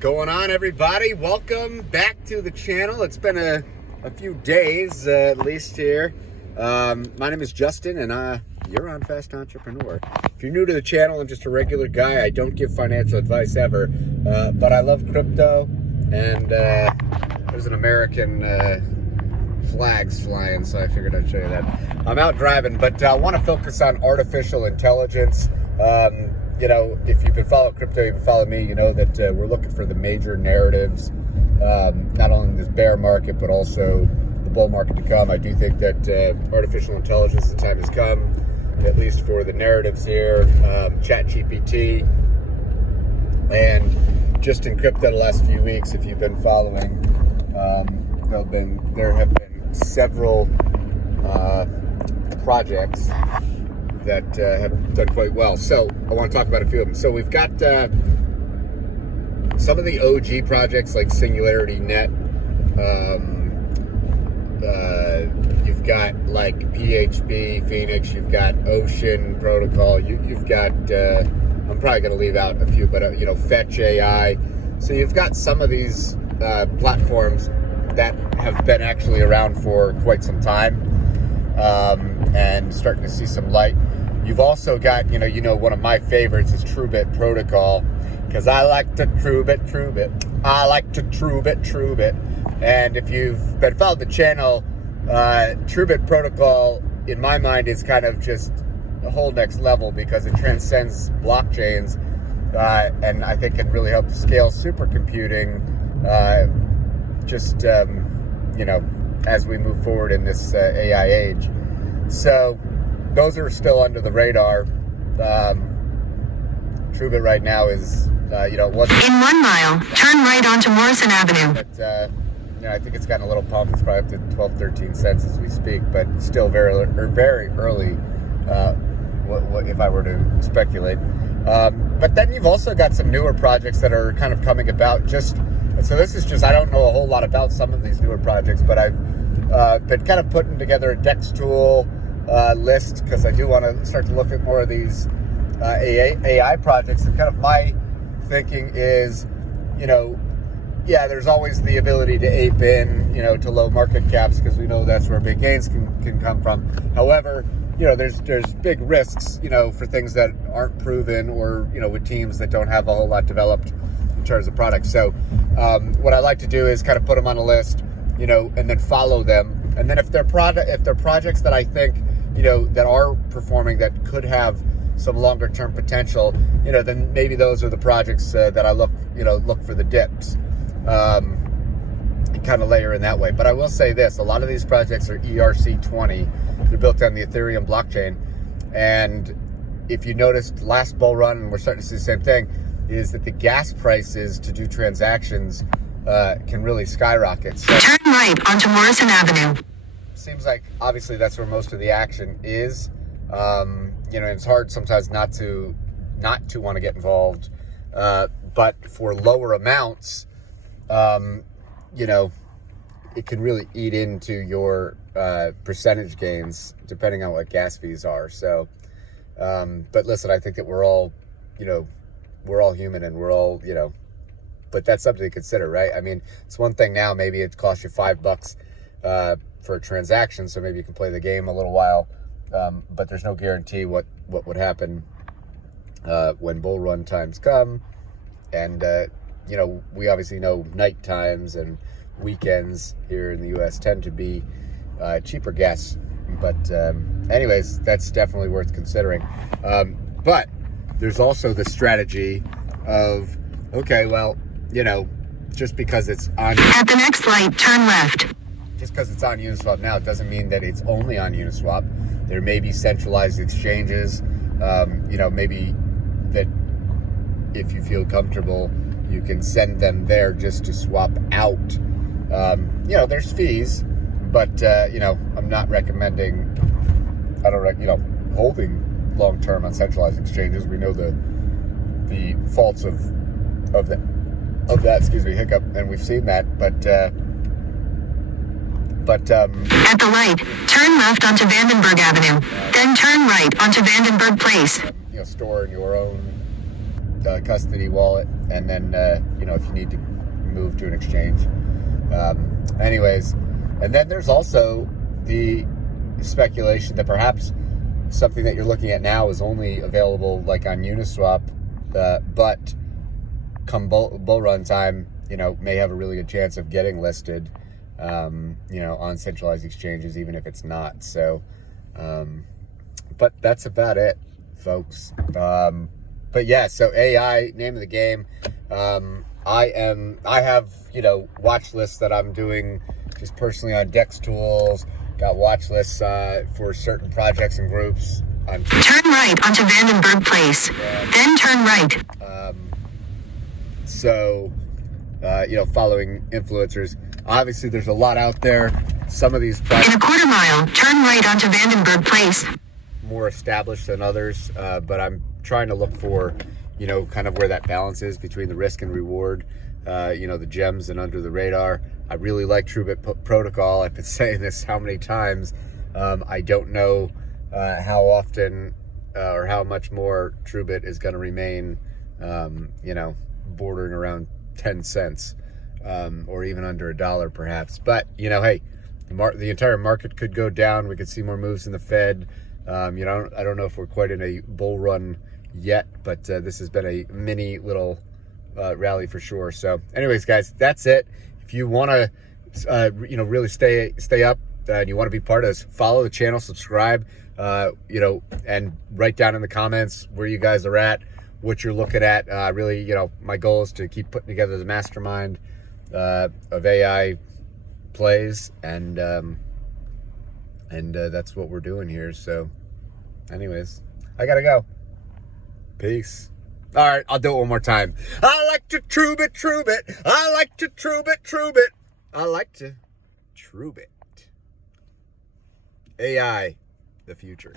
Going on, everybody? Welcome back to the channel. It's been a few days at least here. My name is Justin and you're on Fast Entrepreneur. If you're new to the channel, I'm just a regular guy. I don't give financial advice ever, but I love crypto, and there's an American flags flying, so I figured I'd show you that. I'm out driving, but I want to focus on artificial intelligence. You know, if you've been following crypto, you've been following me, you know that we're looking for the major narratives, not only in this bear market, but also the bull market to come. I do think that artificial intelligence, the time has come, at least for the narratives here. ChatGPT, and just in crypto the last few weeks, if you've been following, there have been several projects that have done quite well. So I want to talk about a few of them. So we've got some of the OG projects like Singularity Net. You've got like PHP, Phoenix. You've got Ocean Protocol. You've got, I'm probably going to leave out a few, but you know, Fetch AI. So you've got some of these platforms that have been actually around for quite some time, and starting to see some light. You've also got, you know, one of my favorites is Truebit Protocol, because I like to Truebit. I like to Truebit. And if you've been following the channel, Truebit Protocol, in my mind, is kind of just a whole next level because it transcends blockchains, and I think can really help to scale supercomputing, you know, as we move forward in this AI age. So those are still under the radar. Truebit right now is, you know, in 1 mile, turn right onto Morrison Avenue. But, you know, I think it's gotten a little pump. It's probably up to 12, 13 cents as we speak, but still very early, what if I were to speculate. But then you've also got some newer projects that are kind of coming about. So this is just, I don't know a whole lot about some of these newer projects, but I've been kind of putting together a DEX tool list, because I do want to start to look at more of these AI projects. And kind of my thinking is, you know, yeah, there's always the ability to ape in, you know, to low market caps, because we know that's where big gains can come from. However, you know, there's big risks, you know, for things that aren't proven, or, you know, with teams that don't have a whole lot developed in terms of products. So what I like to do is kind of put them on a list, you know, and then follow them. And then if they're projects that I think, you know, that are performing, that could have some longer term potential, you know, then maybe those are the projects that I look for the dips, and kind of layer in that way. But I will say this, a lot of these projects are ERC20. They're built on the Ethereum blockchain. And if you noticed last bull run, and we're starting to see the same thing, is that the gas prices to do transactions can really skyrocket. So turn right onto Morrison Avenue. Seems like obviously that's where most of the action is. You know, it's hard sometimes not to want to get involved, but for lower amounts, you know, it can really eat into your percentage gains depending on what gas fees are. So, but listen, I think that we're all, you know, we're all human, and we're all, you know, but that's something to consider, right? I mean, it's one thing now, maybe it costs you $5 for a transaction, so maybe you can play the game a little while, but there's no guarantee what would happen when bull run times come. And you know, we obviously know night times and weekends here in the US tend to be cheaper gas, but anyways, that's definitely worth considering. But there's also the strategy of, okay, well, you know, just because it's on at the next light, turn left. Just because it's on Uniswap now, it doesn't mean that it's only on Uniswap. There may be centralized exchanges, you know, maybe that if you feel comfortable, you can send them there just to swap out. You know, there's fees, but, you know, I'm not recommending, you know, holding long-term on centralized exchanges. We know the faults of that, excuse me, hiccup, and we've seen that, but at the light, turn left onto Vandenberg Avenue, then turn right onto Vandenberg Place. You know, store in your own custody wallet, and then if you need to move to an exchange. Anyways, and then there's also the speculation that perhaps something that you're looking at now is only available like on Uniswap, but come bull run time, may have a really good chance of getting listed, on centralized exchanges, even if it's not. So, but that's about it, folks. But yeah, so AI, name of the game. I have, watch lists that I'm doing just personally on Dex Tools. Got watch lists for certain projects and groups. Turn right onto Vandenberg Place. Then turn right. Following influencers. Obviously, there's a lot out there. Some of these In a quarter mile, turn right onto Vandenberg Place. More established than others, but I'm trying to look for, kind of where that balance is between the risk and reward. The gems and under the radar. I really like Truebit protocol. I've been saying this how many times. I don't know how often or how much more Truebit is going to remain, bordering around 10 cents or even under $1 perhaps. But, hey, the entire market could go down. We could see more moves in the Fed. I don't know if we're quite in a bull run yet, but this has been a mini little rally for sure. So anyways, guys, that's it. If you want to really stay up and you want to be part of this, follow the channel, subscribe, and write down in the comments where you guys are at, what you're looking at. Really, my goal is to keep putting together the mastermind of AI plays, and that's what we're doing here. So anyways, I gotta go. Peace. All right, I'll do it one more time. I like to Truebit. I like to Truebit. I like to Truebit. AI, the future.